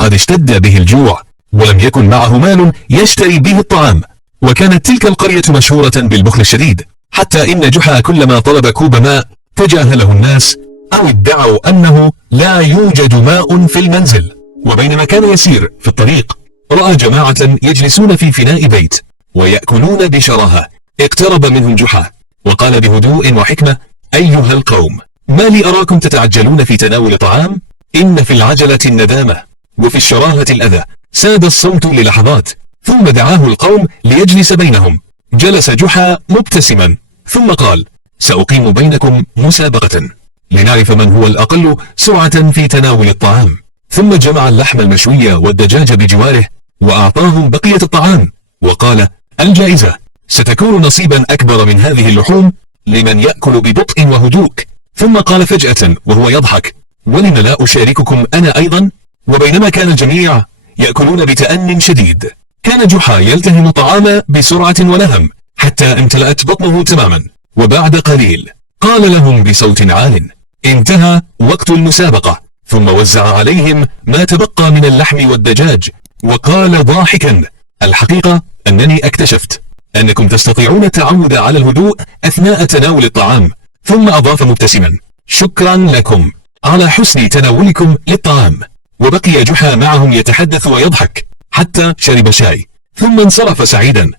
وقد اشتد به الجوع ولم يكن معه مال يشتري به الطعام. وكانت تلك القرية مشهورة بالبخل الشديد، حتى إن جحا كلما طلب كوب ماء تجاهله الناس أو ادعوا أنه لا يوجد ماء في المنزل. وبينما كان يسير في الطريق رأى جماعة يجلسون في فناء بيت ويأكلون بشراهة. اقترب منهم جحا وقال بهدوء وحكمة: أيها القوم، ما لي أراكم تتعجلون في تناول طعام؟ إن في العجلة الندامة وفي الشراهة الأذى. ساد الصمت للحظات، ثم دعاه القوم ليجلس بينهم. جلس جحا مبتسما ثم قال: سأقيم بينكم مسابقة لنعرف من هو الأقل سرعة في تناول الطعام. ثم جمع اللحم المشوي والدجاج بجواره وأعطاهم بقية الطعام وقال: الجائزة ستكون نصيبا أكبر من هذه اللحوم لمن يأكل ببطء وهدوء. ثم قال فجأة وهو يضحك: ولم لا أشارككم أنا أيضا؟ وبينما كان الجميع يأكلون بتأن شديد، كان جحا يلتهم الطعام بسرعة ونهم حتى امتلأت بطنه تماما. وبعد قليل قال لهم بصوت عال: انتهى وقت المسابقة. ثم وزع عليهم ما تبقى من اللحم والدجاج وقال ضاحكا: الحقيقة أنني اكتشفت أنكم تستطيعون التعود على الهدوء أثناء تناول الطعام. ثم أضاف مبتسما: شكرا لكم على حسن تناولكم للطعام. وبقي جحا معهم يتحدث ويضحك حتى شرب شاي، ثم انصرف سعيدا